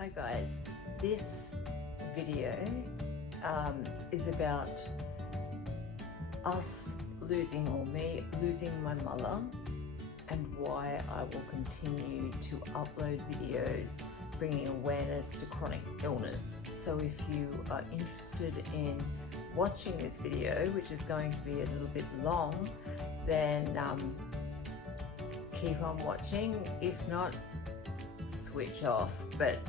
Hi guys, this video is about us losing, or me losing my mother, and why I will continue to upload videos bringing awareness to chronic illness. So if you are interested in watching this video, which is going to be a little bit long, then keep on watching. If not, switch off. But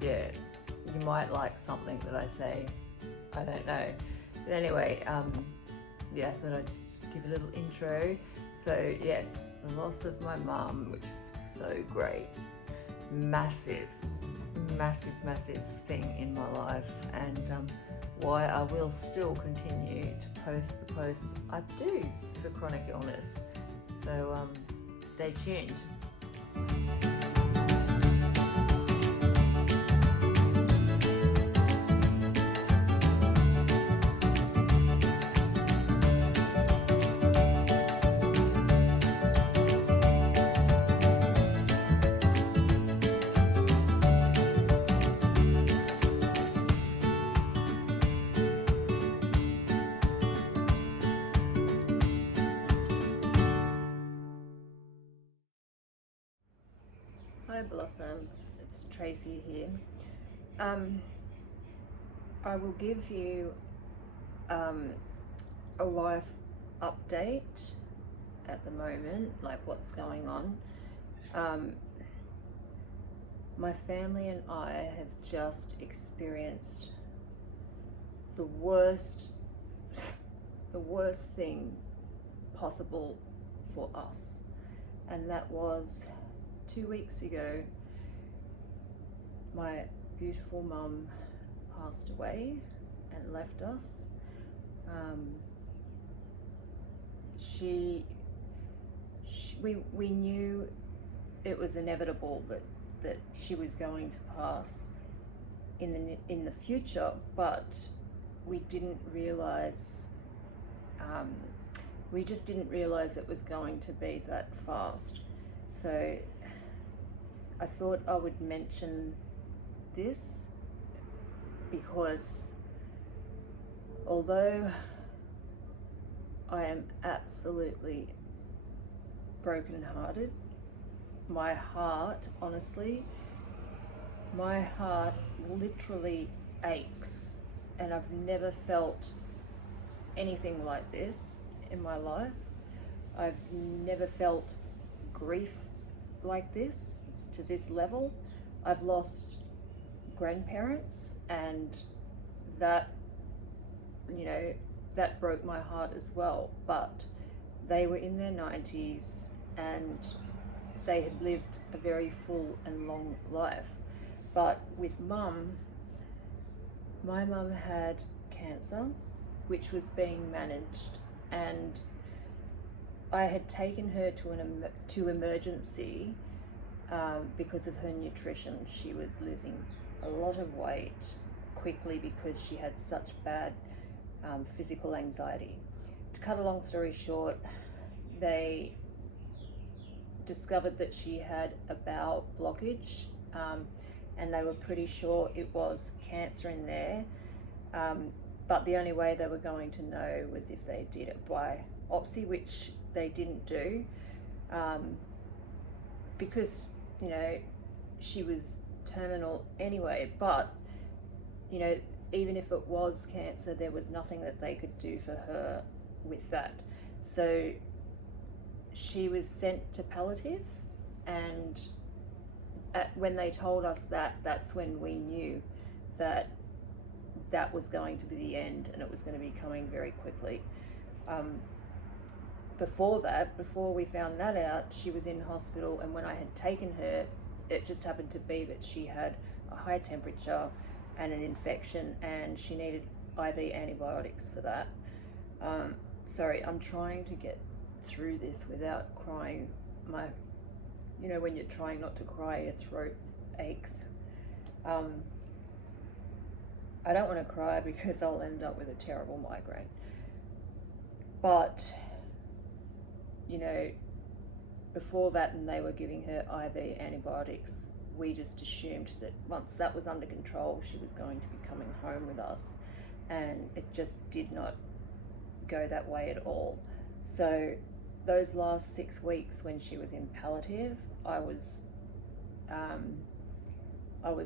yeah, you might like something that I say, I don't know. But anyway, yeah, I thought I'd just give a little intro. So yes, the loss of my mum, which was so great, massive thing in my life, and why I will still continue to post the posts I do for chronic illness. So stay tuned. Hi Blossoms, it's Tracy here. I will give you a life update at the moment, like what's going on. My family and I have just experienced the worst thing possible for us, and that was 2 weeks ago. My beautiful mum passed away and left us. We knew it was inevitable that she was going to pass in the future, but we didn't realize. We just didn't realize it was going to be that fast. So I thought I would mention this because although I am absolutely brokenhearted, my heart, honestly, my heart literally aches, and I've never felt anything like this in my life. I've never felt grief like this, to this level. I've lost grandparents, and that, you know, that broke my heart as well, but they were in their 90s and they had lived a very full and long life. But with mum, my mum had cancer, which was being managed, and I had taken her to emergency because of her nutrition. She was losing a lot of weight quickly because she had such bad physical anxiety. To cut a long story short, they discovered that she had a bowel blockage, and they were pretty sure it was cancer in there, but the only way they were going to know was if they did a biopsy, which they didn't do, because, you know, she was terminal anyway. But, you know, even if it was cancer, there was nothing that they could do for her with that. So she was sent to palliative, and when they told us that, that's when we knew that that was going to be the end, and it was going to be coming very quickly. Before we found that out, she was in hospital, and when I had taken her, it just happened to be that she had a high temperature and an infection, and she needed IV antibiotics for that. Sorry, I'm trying to get through this without crying. You know, when you're trying not to cry, your throat aches. I don't want to cry because I'll end up with a terrible migraine. But, you know, before that, and they were giving her IV antibiotics we just assumed that once that was under control, she was going to be coming home with us, and it just did not go that way at all. So those last 6 weeks when she was in palliative, I was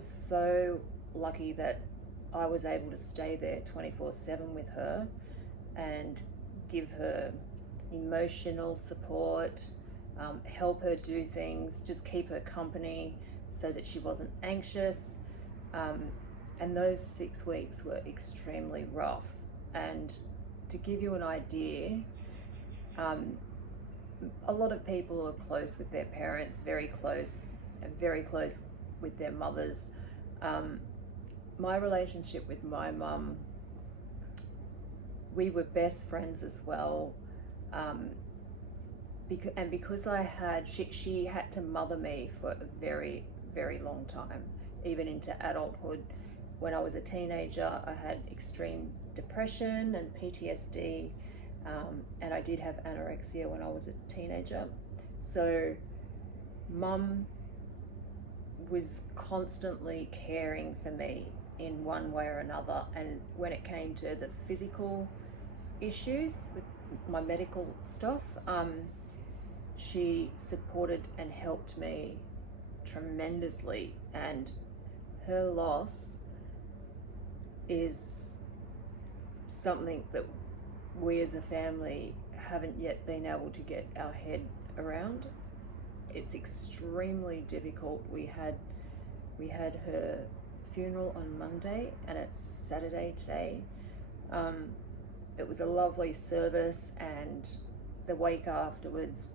so lucky that I was able to stay there 24/7 with her and give her emotional support, help her do things, just keep her company so that she wasn't anxious. And those 6 weeks were extremely rough. And to give you an idea, a lot of people are close with their parents, very close with their mothers. My relationship with my mum, we were best friends as well. Because she had to mother me for a very, very long time, even into adulthood. When I was a teenager, I had extreme depression and PTSD, and I did have anorexia when I was a teenager. So mum was constantly caring for me in one way or another, and when it came to the physical issues with my medical stuff, she supported and helped me tremendously, and her loss is something that we as a family haven't yet been able to get our head around. It's extremely difficult. We had her funeral on Monday and it's Saturday today. It was a lovely service, and the week afterwards,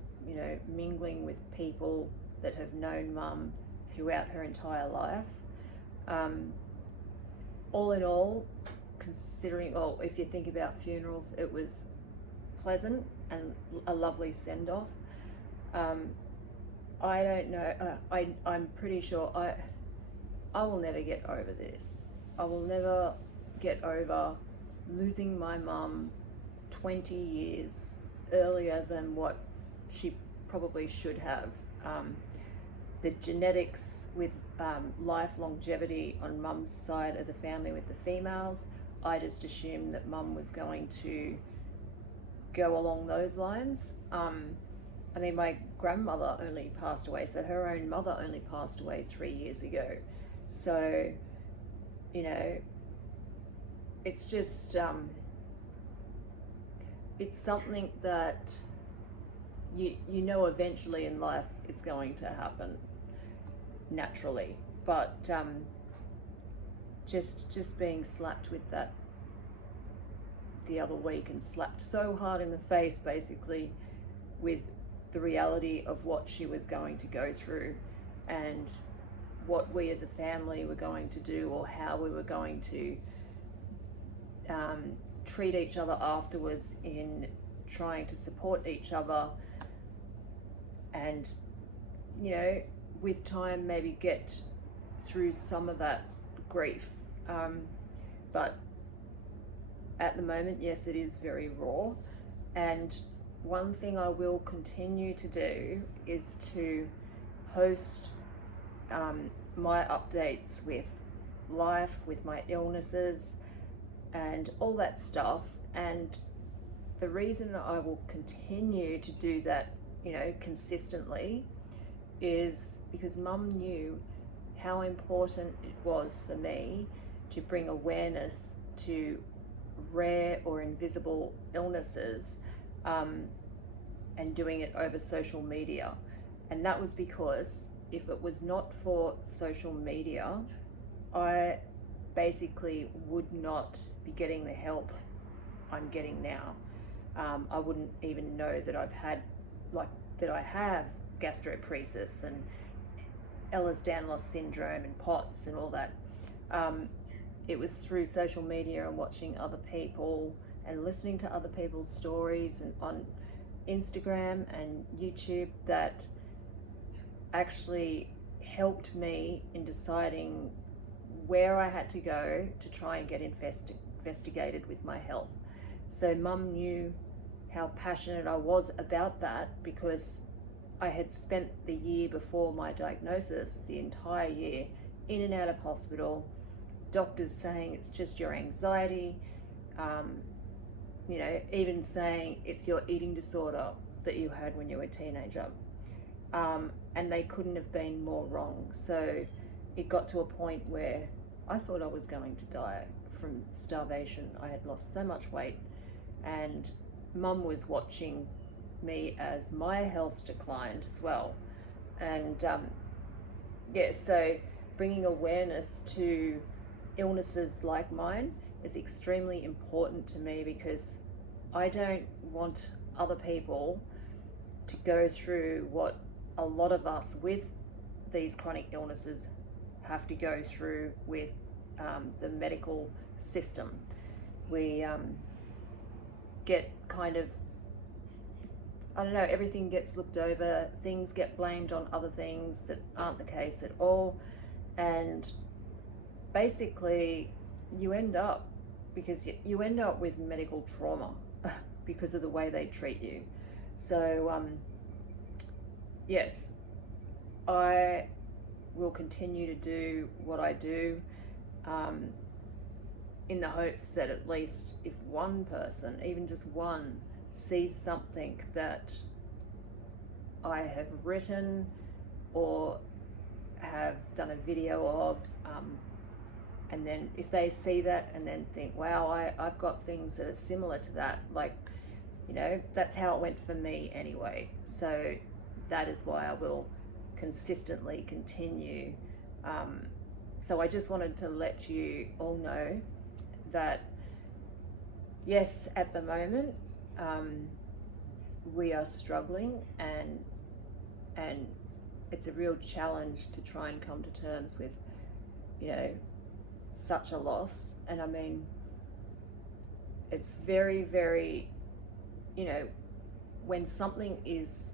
mingling with people that have known mum throughout her entire life. All in all, if you think about funerals, it was pleasant and a lovely send-off. I don't know, I'm pretty sure I will never get over this. I will never get over losing my mum 20 years earlier than what she probably should have. The genetics with life longevity on mum's side of the family with the females, I just assumed that mum was going to go along those lines. My grandmother only passed away, so her own mother only passed away 3 years ago. So, it's just, it's something that eventually in life it's going to happen naturally, but just being slapped with that the other week, and slapped so hard in the face basically with the reality of what she was going to go through and what we as a family were going to do, or how we were going to treat each other afterwards in trying to support each other, and with time maybe get through some of that grief. But at the moment, yes, it is very raw. And one thing I will continue to do is to post my updates with life, with my illnesses and all that stuff. And the reason I will continue to do that, consistently, is because mum knew how important it was for me to bring awareness to rare or invisible illnesses, and doing it over social media. And that was because if it was not for social media, I basically would not be getting the help I'm getting now. I wouldn't even know that I have gastroparesis and Ehlers-Danlos syndrome and POTS and all that. It was through social media and watching other people and listening to other people's stories and on Instagram and YouTube that actually helped me in deciding where I had to go to try and get investigated with my health. So mum knew how passionate I was about that, because I had spent the year before my diagnosis, the entire year, in and out of hospital, doctors saying it's just your anxiety, even saying it's your eating disorder that you had when you were a teenager. And they couldn't have been more wrong. So it got to a point where I thought I was going to die from starvation. I had lost so much weight, and Mum was watching me as my health declined as well. And so bringing awareness to illnesses like mine is extremely important to me, because I don't want other people to go through what a lot of us with these chronic illnesses have to go through with the medical system. We get kind of, I don't know, everything gets looked over, things get blamed on other things that aren't the case at all, and basically you end up with medical trauma because of the way they treat you. So yes, I will continue to do what I do, in the hopes that at least if one person, even just one, sees something that I have written or have done a video of, and then if they see that and then think, wow, I've got things that are similar to that, like, that's how it went for me anyway. So that is why I will consistently continue. So I just wanted to let you all know that yes, at the moment, we are struggling, and it's a real challenge to try and come to terms with, such a loss. And I mean, it's very, very, when something is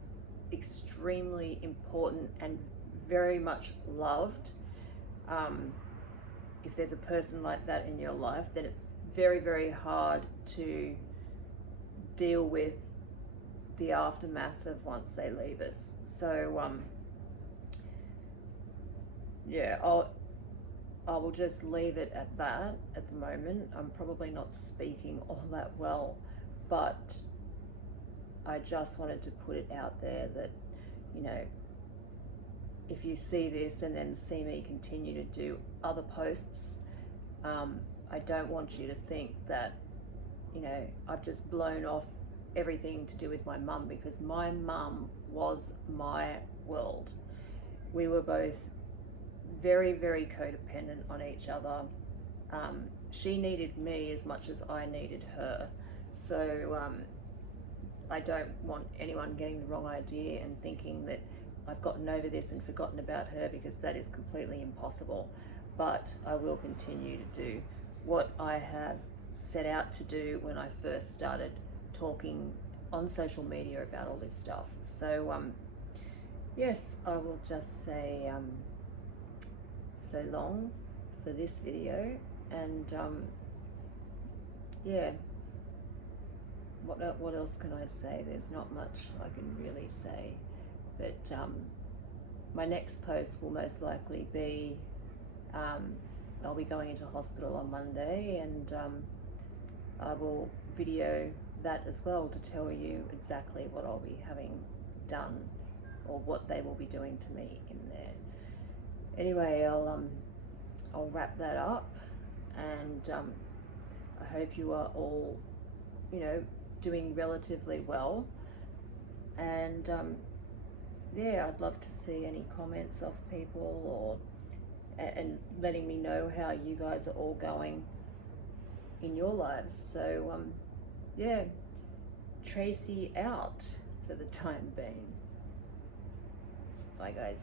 extremely important and very much loved, if there's a person like that in your life, then it's very, very hard to deal with the aftermath of once they leave us. So I will just leave it at that at the moment. I'm probably not speaking all that well, but I just wanted to put it out there that, if you see this and then see me continue to do other posts, I don't want you to think that, I've just blown off everything to do with my mum, because my mum was my world. We were both very, very codependent on each other. She needed me as much as I needed her. So I don't want anyone getting the wrong idea and thinking that I've gotten over this and forgotten about her, because that is completely impossible. But I will continue to do what I have set out to do when I first started talking on social media about all this stuff. So yes, I will just say so long for this video, and what else can I say? There's not much I can really say, but my next post will most likely be, I'll be going into hospital on Monday, and I will video that as well to tell you exactly what I'll be having done, or what they will be doing to me in there. Anyway, I'll wrap that up, and I hope you are all, doing relatively well. And I'd love to see any comments of people, and letting me know how you guys are all going in your lives. So Tracy out for the time being. Bye guys.